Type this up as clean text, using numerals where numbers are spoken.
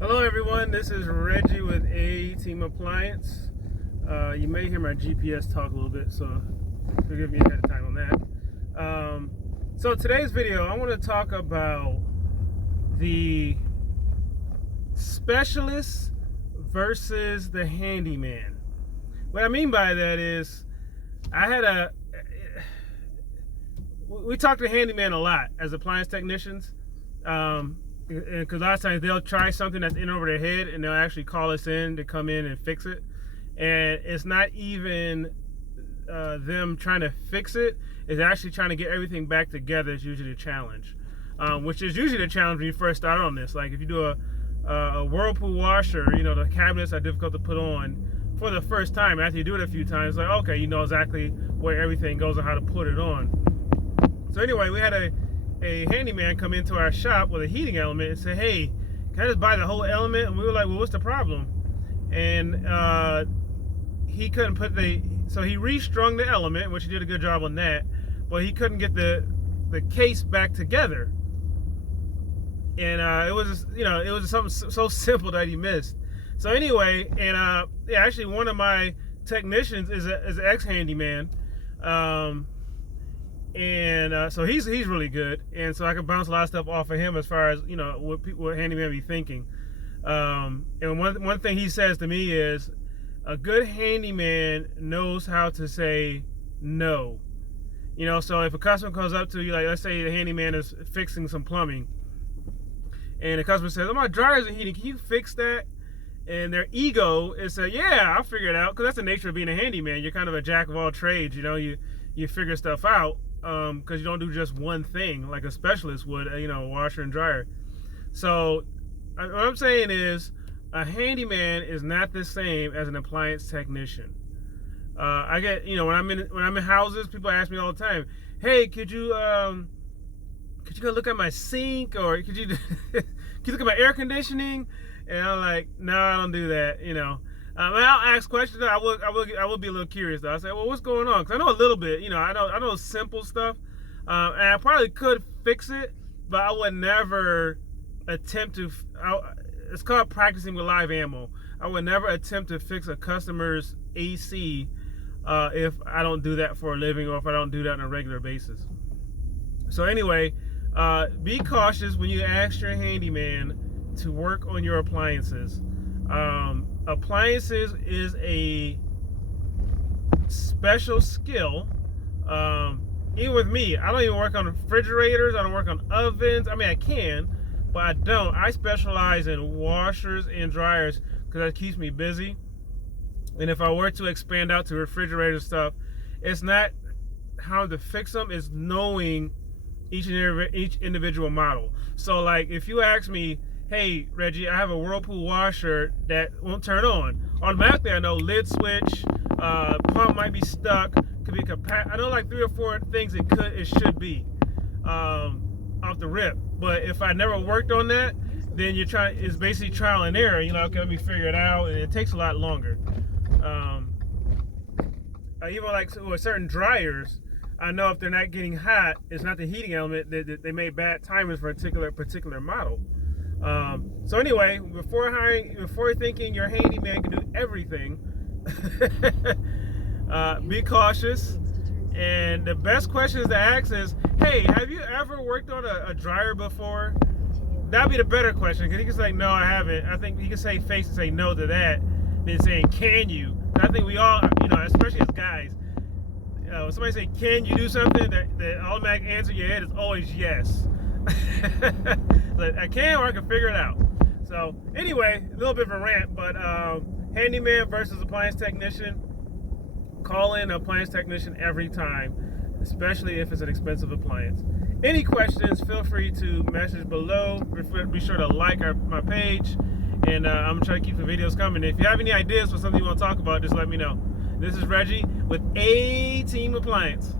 Hello everyone, this is Reggie with A-Team Appliance. You may hear my GPS talk a little bit, so forgive me ahead of time on that. So today's video, I want to talk about the specialist versus the handyman. What I mean by that is, we talk to handyman a lot as appliance technicians. Because a lot of times they'll try something that's in over their head and they'll actually call us in to come in and fix it. And it's not even them trying to fix it, it's actually trying to get everything back together is usually the challenge. Which is usually the challenge when you first start on this. Like if you do a whirlpool washer, you know, the cabinets are difficult to put on for the first time. After you do it a few times, like, okay, you know exactly where everything goes and how to put it on. So anyway, we had a handyman come into our shop with a heating element and say, hey, can I just buy the whole element? And we were like, well, what's the problem? And he couldn't put so he restrung the element, which he did a good job on that, but he couldn't get the case back together. And it was something so simple that he missed. So anyway, and yeah, actually one of my technicians is an ex-handyman. And so he's really good, and so I can bounce a lot of stuff off of him as far as, you know, what handyman be thinking. And one thing he says to me is, a good handyman knows how to say no. You know, so if a customer comes up to you, like let's say the handyman is fixing some plumbing, and the customer says, "Oh, my dryer's in heating, can you fix that?" And their ego is say, "Yeah, I'll figure it out," because that's the nature of being a handyman. You're kind of a jack of all trades. You know, you figure stuff out. Because you don't do just one thing like a specialist would, you know, washer and dryer. So what I'm saying is, a handyman is not the same as an appliance technician. I get, you know, when I'm in houses, people ask me all the time, hey, could you go look at my sink, or could you look at my air conditioning? And I'm like, no, I don't do that, you know. I'll ask questions. I will be a little curious though. I say, well, what's going on? Because I know a little bit. You know, I know simple stuff, and I probably could fix it, but I would never attempt to. It's called practicing with live ammo. I would never attempt to fix a customer's AC if I don't do that for a living, or if I don't do that on a regular basis. So anyway, be cautious when you ask your handyman to work on your appliances. Appliances is a special skill. Even with me, I don't even work on refrigerators. I don't work on ovens. I mean, I can, but I don't. I specialize in washers and dryers because that keeps me busy. And if I were to expand out to refrigerator stuff, it's not how to fix them, it's knowing each individual model. So like if you ask me, hey, Reggie, I have a whirlpool washer that won't turn on. Automatically, I know lid switch, pump might be stuck, could be I know like 3 or 4 things it should be off the rip. But if I never worked on that, then it's basically trial and error. You know, okay, let me figure it out, and it takes a lot longer. Even like with certain dryers, I know if they're not getting hot, it's not the heating element. They made bad timers for a particular model. So anyway, before thinking your handyman can do everything, be cautious. And the best questions to ask is, hey, have you ever worked on a dryer before? That'd be the better question, because he can say, no, I haven't. I think he can say face and say no to that, than saying, can you? I think we all, you know, especially as guys, when somebody say, can you do something, the automatic answer in your head is always yes. But I can, or I can figure it out. So anyway, a little bit of a rant, but handyman versus appliance technician. Call in an appliance technician every time, especially if it's an expensive appliance. Any questions, feel free to message below. Be sure to like my page, and I'm gonna try to keep the videos coming. If you have any ideas for something you want to talk about, just let me know. This is Reggie with A-Team Appliance.